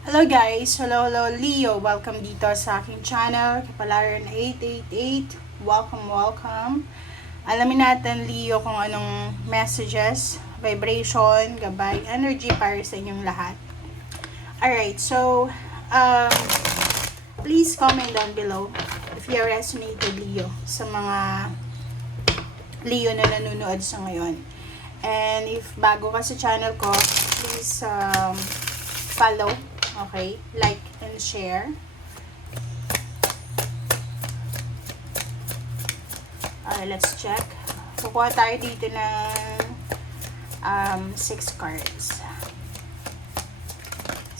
Hello guys! Hello Leo! Welcome dito sa aking channel, Kapalaran 888. Welcome. Alamin natin Leo kung anong messages, vibration, gabay, energy para sa inyong lahat. Alright, so please comment down below if you resonated Leo sa mga Leo na nanonood sa ngayon. And if bago ka sa channel ko, please follow. Okay, like and share. Let's check. Kukuha tayo dito ng 6 cards.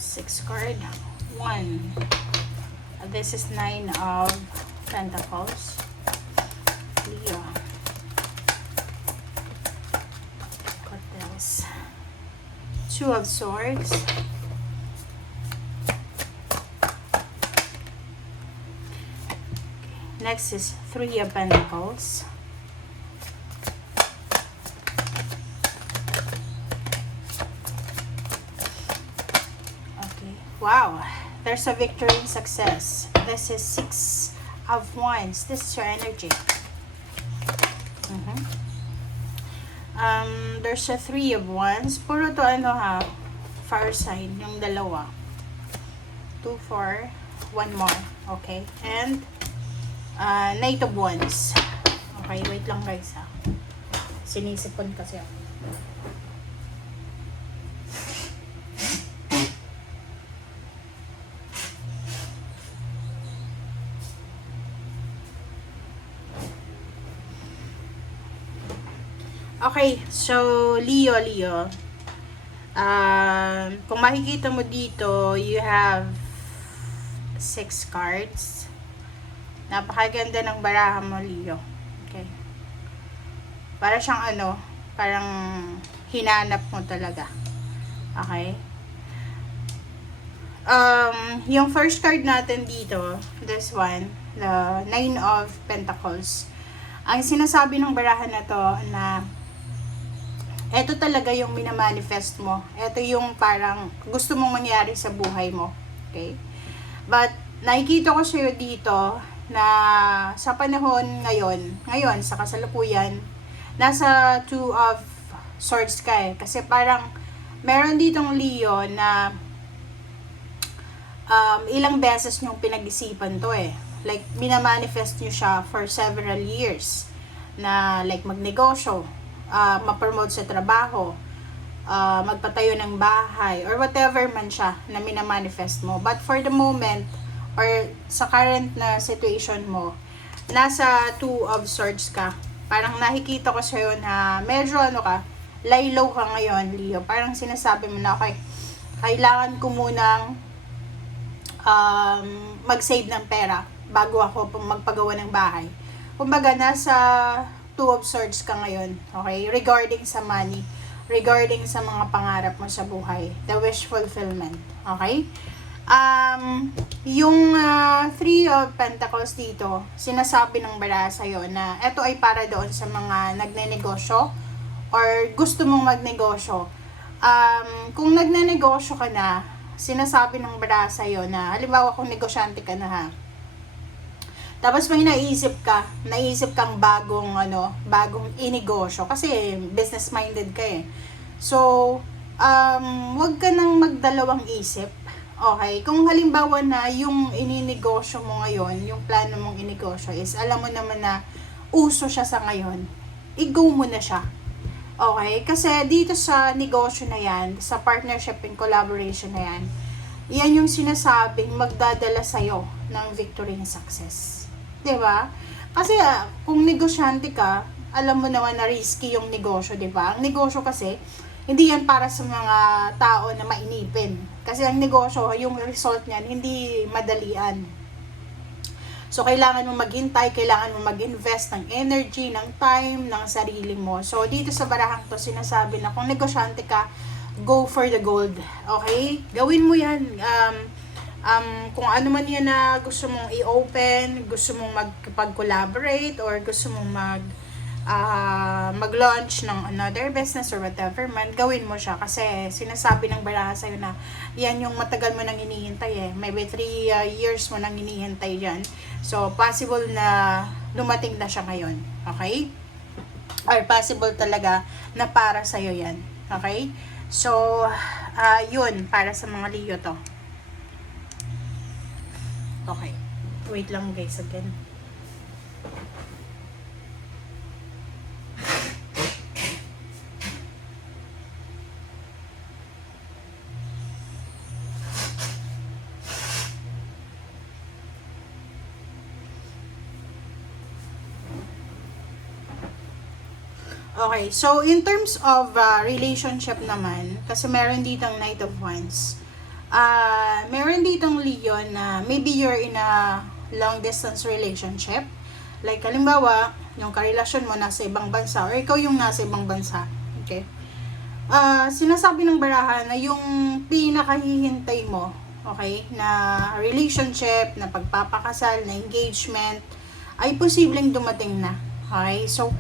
6 card. 1. This is 9 of Pentacles. Leo. What else? 2 of Swords. Next is 3 of Pentacles. Okay. Wow. There's a victory and success. This is 6 of Wands. This is your energy. There's a 3 of Wands. Puro to fire sign. Yung dalawa. 2, 4. 1 more. Okay. And Knight of Wands. Okay, wait lang guys ha. Sinisipon kasi ako. Okay, so Leo. Kung makikita mo dito, you have 6 cards. Napakaganda ng barahan mo, Leo. Okay. Para siyang parang hinanap mo talaga. Okay. Yung first card natin dito, this one, the 9 of Pentacles. Ang sinasabi ng barahan na to na eto talaga yung minamanifest mo. Eto yung parang gusto mong mangyari sa buhay mo. Okay? But nakikita ko sa'yo dito na sa panahon ngayon sa kasalukuyan, nasa 2 of Swords ka eh. Kasi parang meron ditong Leo na ilang beses nyong pinag-isipan to eh. Like, minamanifest nyo siya for several years. Na like magnegosyo, ma-promote sa trabaho, magpatayo ng bahay, or whatever man siya na minamanifest mo. But for the moment, or sa current na situation mo, nasa 2 of Swords ka. Parang nakikita ko sa'yo na medyo lay low ka ngayon, Leo. Parang sinasabi mo na, okay, kailangan ko munang mag-save ng pera bago ako magpagawa ng bahay. Kumbaga, nasa 2 of Swords ka ngayon, okay? Regarding sa money, regarding sa mga pangarap mo sa buhay, the wish fulfillment, okay? Yung 3 of Pentacles dito, sinasabi ng baraha sa'yo na ito ay para doon sa mga nagnenegosyo or gusto mong magnegosyo. Kung nagnenegosyo ka na, sinasabi ng baraha sa'yo na, halimbawa kung negosyante ka na ha, tapos may naisip kang bagong inegosyo kasi business minded ka eh. So, wag ka nang magdalawang isip. Okay, kung halimbawa na yung ininegosyo mo ngayon, yung plano mong inegosyo is, alam mo naman na uso siya sa ngayon, i-go mo na siya. Okay, kasi dito sa negosyo na yan, sa partnership and collaboration na yan, yan yung sinasabing magdadala sa'yo ng victory and success. Diba? Kasi kung negosyante ka, alam mo naman na risky yung negosyo, diba? Ang negosyo kasi, hindi yan para sa mga tao na mainipin. Kasi ang negosyo, yung result niyan, hindi madalian. So, kailangan mo maghintay, kailangan mo mag-invest ng energy, ng time, ng sarili mo. So, dito sa barahang to, sinasabi na kung negosyante ka, go for the gold. Okay? Gawin mo yan. Kung ano man yan na gusto mong i-open, gusto mong magpag-collaborate, or gusto mong mag-launch ng another business or whatever man, gawin mo siya. Kasi sinasabi ng baraha sa'yo na yan yung matagal mo nang hinihintay eh. Maybe 3 years mo nang hinihintay yan. So, possible na dumating na siya ngayon. Okay? Or possible talaga na para sa'yo yan. Okay? So, yun, para sa mga Leo to. Okay. Wait lang guys again. Okay, so in terms of relationship naman, kasi meron ditong Knight of Wands. Meron ditong Leo na maybe you're in a long distance relationship. Like, halimbawa, yung karelasyon mo nasa ibang bansa or ikaw yung nasa ibang bansa. Okay? Sinasabi ng baraha na yung pinakahihintay mo, okay, na relationship, na pagpapakasal, na engagement, ay posibleng dumating na. Okay? So,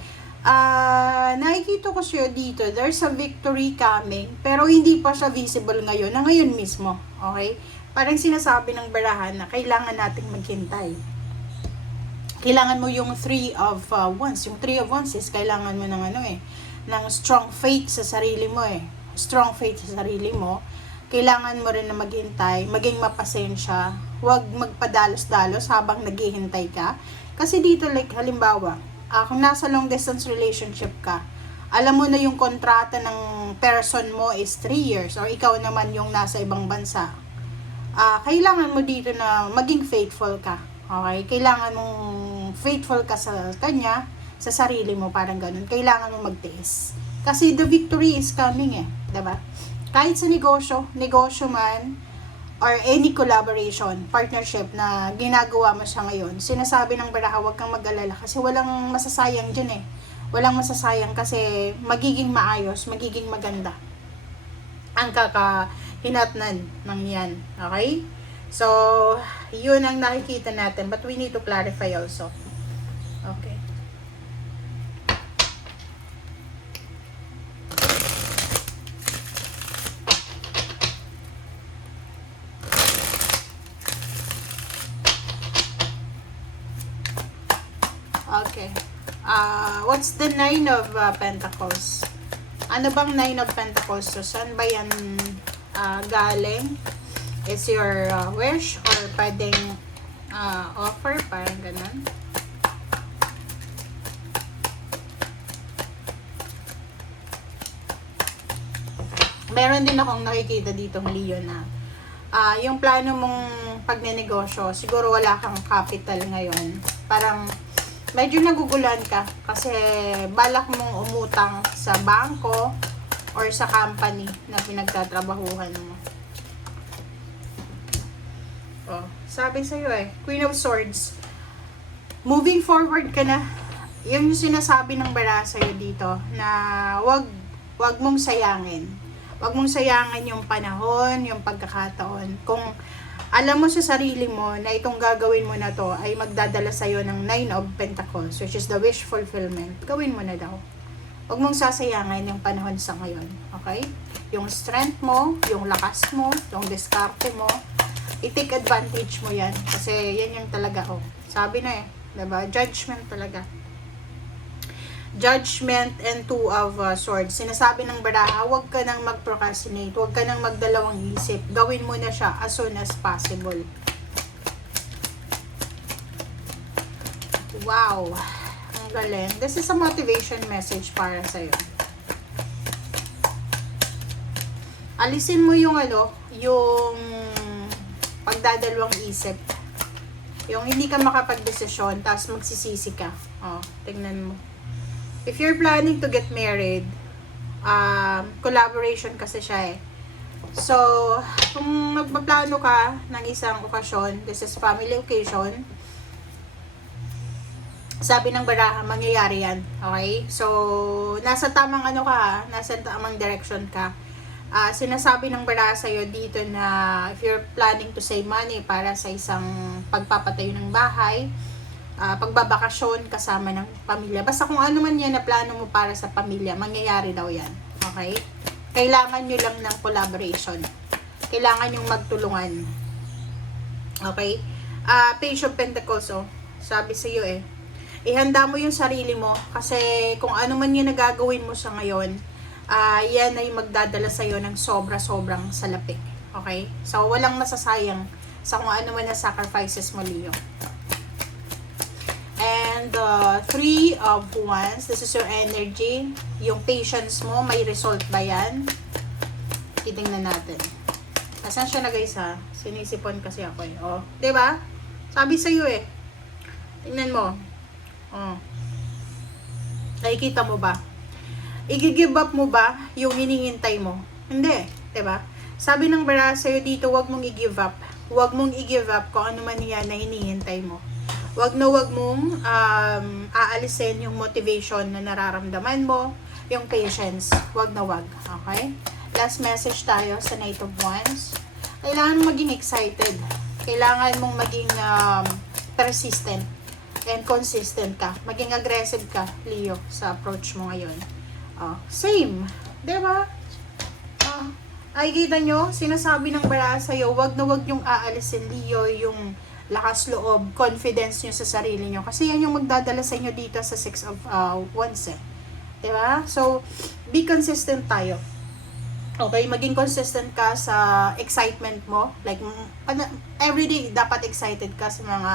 nakikita ko siya dito, there's a victory coming, pero hindi pa siya visible ngayon, na ngayon mismo. Okay? Parang sinasabi ng barahan na kailangan nating maghintay. Kailangan mo yung 3 of Wands. Yung 3 of Wands is kailangan mo ng ng strong faith sa sarili mo eh. Strong faith sa sarili mo. Kailangan mo rin na maghintay, maging mapasensya, huwag magpadalos-dalos habang naghihintay ka. Kasi dito, like, halimbawa, kung nasa long distance relationship ka, alam mo na yung kontrata ng person mo is 3 years or ikaw naman yung nasa ibang bansa. Kailangan mo dito na maging faithful ka. Okay? Kailangan mong faithful ka sa kanya, sa sarili mo, parang ganun. Kailangan mo magtiis. Kasi the victory is coming eh. Diba? Kahit sa negosyo man, or any collaboration, partnership na ginagawa mo siya ngayon, sinasabi ng baraha, huwag kang mag-alala kasi walang masasayang dyan eh. Walang masasayang kasi magiging maayos, magiging maganda ang kakahinatnan ng yan. Okay? So, yun ang nakikita natin. But we need to clarify also. Okay. Okay. What's the 9 of Pentacles? Ano bang 9 of Pentacles? So, saan ba yan galing? Is your wish or pwedeng offer? Parang ganun. Meron din akong nakikita dito Leo na yung plano mong pagnenegosyo, siguro wala kang capital ngayon. Parang medyo naguguluhan ka kasi balak mong umutang sa bangko or sa company na pinagtatrabahuhan mo. Oh, sabi sa'yo eh, Queen of Swords. Moving forward ka na. Yung sinasabi ng baraha sa'yo dito na wag mong sayangin. Wag mong sayangin yung panahon, yung pagkakataon. Kung alam mo sa sarili mo na itong gagawin mo na to ay magdadala sa'yo ng 9 of Pentacles, which is the wish fulfillment, gawin mo na daw. Huwag mong sasayangin yung panahon sa ngayon. Okay? Yung strength mo, yung lakas mo, yung diskarte mo, i-take advantage mo yan. Kasi yan yung talaga, sabi na eh, diba? Judgment talaga. Judgment and 2 of Swords. Sinasabi ng baraha, huwag ka nang mag-procrastinate, huwag ka nang magdalawang isip. Gawin mo na siya as soon as possible. Wow! Ang galing. This is a motivation message para sa'yo. Alisin mo yung yung pagdadalawang isip. Yung hindi ka makapag-desisyon, tapos magsisisi ka. Tingnan mo. If you're planning to get married, collaboration kasi siya eh. So, kung magpaplano ka ng isang okasyon, this is family occasion, sabi ng baraha, mangyayari yan. Okay? So, nasa tamang nasa tamang direction ka. Sinasabi ng baraha sa'yo dito na if you're planning to save money para sa isang pagpapatayo ng bahay, pagbabakasyon kasama ng pamilya. Basta kung ano man yan na plano mo para sa pamilya, mangyayari daw yan. Okay? Kailangan nyo lang ng collaboration. Kailangan yung magtulungan. Okay? Page of Pentacles, oh. Sabi sa iyo ihanda mo yung sarili mo kasi kung ano man yung nagagawin mo sa ngayon, yan ay magdadala sa iyo ng sobrang salapi. Okay? So, walang masasayang sa kung ano man na sacrifices mo, Leo. And, Three of Wands, this is your energy. Yung patience mo, may result ba yan? Titingnan natin. Asan siya na guys ha? Sinisipon kasi ako Oh, 'di ba? Sabi sa iyo Tingnan mo. Oh. Nakikita mo ba? I-give up mo ba yung hinihintay mo? Hindi, 'di ba? Sabi ng bara sa iyo dito, wag mong i-give up. Wag mong i-give up kung ano man 'yan na hinihintay mo. Wag mong aalisin yung motivation na nararamdaman mo, yung patience. Wag na wag, okay? Last message tayo sa Knight of Wands. Kailangan mong maging excited. Kailangan mong maging persistent and consistent ka. Maging aggressive ka, Leo, sa approach mo ngayon. Same. Diba? Ay, kita nyo, sinasabi ng bara sa'yo, wag na wag yung aalisin, Leo, yung lakas loob, confidence nyo sa sarili nyo. Kasi yan yung magdadala sa inyo dito sa Six of Wands Diba? So, be consistent tayo. Okay, maging consistent ka sa excitement mo. Like, everyday dapat excited ka sa mga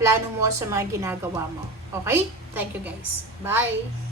plano mo, sa mga ginagawa mo. Okay? Thank you guys. Bye!